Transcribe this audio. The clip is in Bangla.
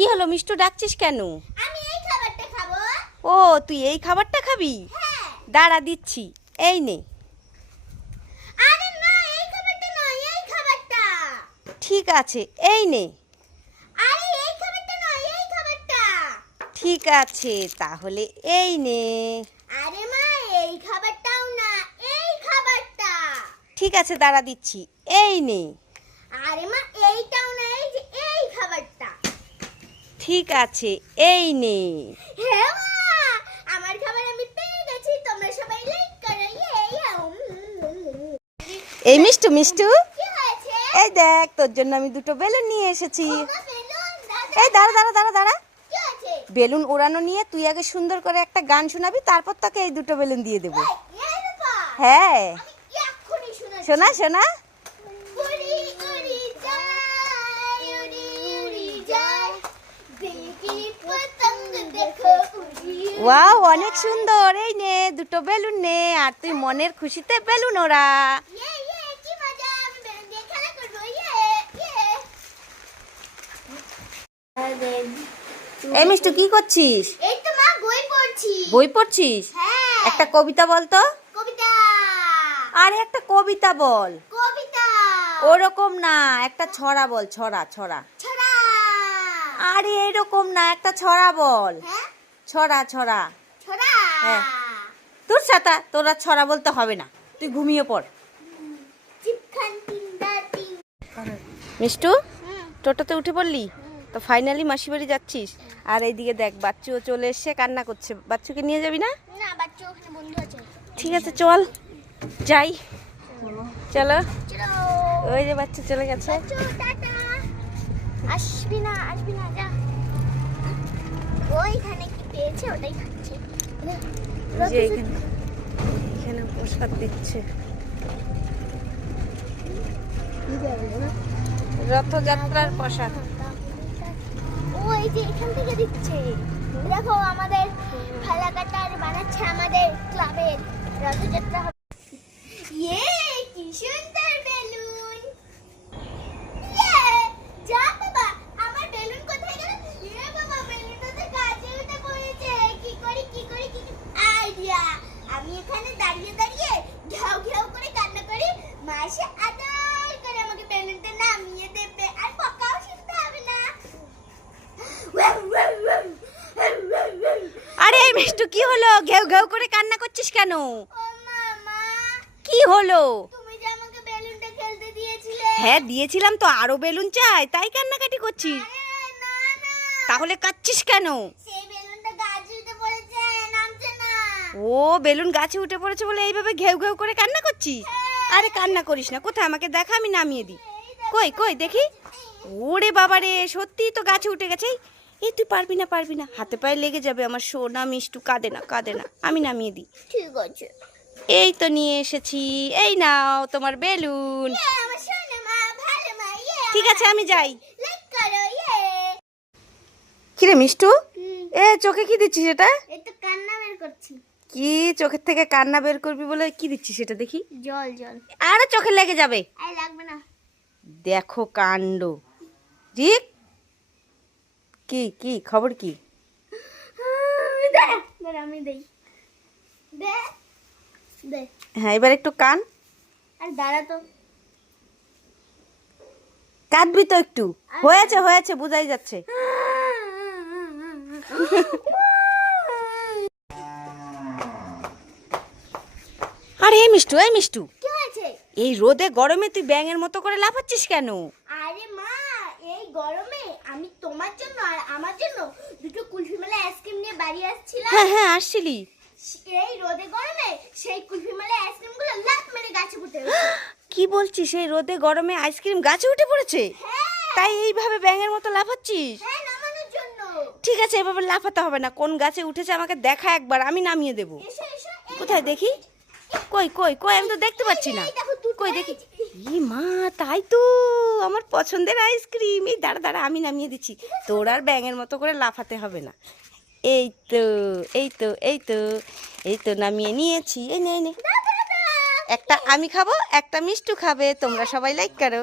কি হলো? মিষ্টু ডাকছিস কেন? আমি এই খাবারটা খাব। ও তুই এই খাবারটা খাবি? হ্যাঁ। দাঁড়া দিচ্ছি। এই নে। আরে না এই খাবারটা নয় এই খাবারটা। ঠিক আছে এই নে। আরে এই খাবারটা নয় এই খাবারটা। ঠিক আছে তাহলে এই নে। আরে মা এই খাবারটাও না এই খাবারটা। ঠিক আছে দাঁড়া দিচ্ছি। এই নে। আরে মা এইটাও না এই যে এই খাবারটা ঠিক আছে এই নে। হ্যাঁ আমার খাবার আমি পেয়ে গেছি তোমরা সবাই লাইক করো। এই মিষ্টু মিষ্টু। এই দেখ তোর জন্য আমি দুটো বেলুন নিয়ে এসেছি। এই দাঁড়া দাঁড়া দাঁড়া দাঁড়া। বেলুন ওড়ানো নিয়ে তুই আগে সুন্দর করে একটা গান শোনাবি তারপর তোকে এই দুটো বেলুন দিয়ে দেবো। হ্যাঁ। শোনা শোনা। ওয়াও অনেক সুন্দর। এই নে দুটো বেলুন নে আর তুই মনের খুশিতে বেলুন ওরা। এই মিষ্টু কি করছিস? এই তো মা বই পড়ছি বই পড়ছিস? হ্যাঁ একটা কবিতা বল তো। কবিতা আরে একটা কবিতা বল। কবিতা। ওরকম না একটা ছড়া বল ছড়া ছড়া। আরে এরকম না একটা ছড়া বল। হ্যাঁ? ছড়া ছড়া। হ্যাঁ। তোর সাথা তোরা ছড়া বলতে হবে না। তুই ঘুমিয়ে পড়। মিষ্টু টোটোতে উঠে পড়লি? তো ফাইনালি মাসি বাড়ি যাচ্ছিস? আর এইদিকে দেখ বাচ্চুও চলে এসে কান্না করছে। বাচ্চুকে নিয়ে যাবি না? না বাচ্চা ওখানে বন্ধু আছে। ঠিক আছে চল। যাই। চলো। চলো। ওই যে বাচ্চা চলে গেছে। আসবি না আসবি না যা। ওইখানে কি পেয়েছে? ওটাই খাচ্ছে। যে এখানে এখানে প্রসাদ দিচ্ছে। রথযাত্রার প্রসাদ। ও এই যে এখান থেকে দিচ্ছে। দেখো আমাদের ফালাকাটার বানাচ্ছে আমাদের ক্লাবের রথযাত্রা হবে ইয়ে কি সুন্দর বেলুন ইয়ে যা বাবা আমার বেলুন কোথায় গেল ইয়ে বাবা বেলুনটা তো গাছে উঠে পড়েছে কি করি কি করি কি আইডিয়া আমি এখানে দাঁড়িয়ে দাঁড়িয়ে ঘেউ ঘেউ করে কান্না করি মা এসে আদর করে আমাকে বেলুনটা নামিয়ে দেবে আর পকাও শিখতে হবে না আরে এই মিষ্টু কি হলো? ঘেউ ঘেউ করে কান্না করছিস কেন? ও মামা। কি হলো? তুমি যে আমাকে বেলুনটা খেলতে দিয়েছিলে। হ্যাঁ দিয়েছিলাম তো আরও বেলুন চাই তাই কান্নাকাটি করছিস। না না। তাহলে কাচ্ছিস কেন? সেই বেলুনটা গাছে উঠে পড়েছে নামছে না। ও বেলুন গাছে উঠে পড়েছে বলে এইভাবে ঘেউ ঘেউ করে কান্না করছিস? আরে কান্না করিস না কোথায়? আমাকে দেখা আমি নামিয়ে দিই। কই কই দেখি। ওরে বাবা রে সত্যিই তো গাছে উঠে গেছে। এই, এই তুই পারবি না পারবি না। হাতে পায়ে লেগে যাবে আমার সোনা মিষ্টু কাঁদে না কাঁদে না। আমি নামিয়ে দিই। ঠিক আছে। এই তো নিয়ে এসেছি। এই নাও তোমার বেলুন। ইয়ে ইয়ে ঠিক আছে আমি যাই। করো ইয়ে। কিরে মিষ্টু? এ চোখে কি দিচ্ছিস এটা? কান্না বের করছি। কি চোখের থেকে কান্না বের করবি বলে কি দিচ্ছিস এটা দেখি? জল জল। আরে চোখে লেগে যাবে। লাগবে না। দেখো কাণ্ড। ঠিক কি কি খবর কি? দাঁড়া দাঁড়া আমি দেই দে দে হ্যাঁ এবার একটু কান। আর দাঁড়া তো কাঁদবি তো একটু। হয়েছে হয়েছে বোঝাই যাচ্ছে। আরে এই মিষ্টু এই মিষ্টু। কি হয়েছে? এই রোদে গরমে তুই ব্যাঙের মতো করে লাফাচ্ছিস কেন? আরে মা এই গরমে আমি তোমার জন্য আর আমার জন্য দুটো কুলফি মেলা আইসক্রিম নিয়ে বাড়ি আসছিলাম। হ্যাঁ হ্যাঁ আসছিলি। এই রোদে গরমে সেই কুলফি মেলা আইসক্রিমগুলো লাত মেরে গাছে উঠে কি বলছিস এই রোদে গরমে আইসক্রিম গাছে উঠে পড়েছে? হ্যাঁ। তাই এইভাবে ব্যাঙের মতো লাফাচ্ছিস? হ্যাঁ নামানোর জন্য। ঠিক আছে এভাবে লাফাতে হবে না। কোন গাছে উঠেছে আমাকে দেখা একবার আমি নামিয়ে দেবো। কোথায় দেখি? কই কই কই আমি তো দেখতে পাচ্ছি না। কই দেখি? ই মা, তাই তো। আমার পছন্দের আইসক্রিম এই দাঁড়া দাঁড়া, আমি নামিয়ে দিচ্ছি। তোর আর ব্যাঙের মতো করে লাফাতে হবে না। এই তো এই তো এই তো এই তো নামিয়ে নিয়েছি। এই নে একটা আমি খাব, একটা মিষ্টু খাবে। তোমরা সবাই লাইক করো।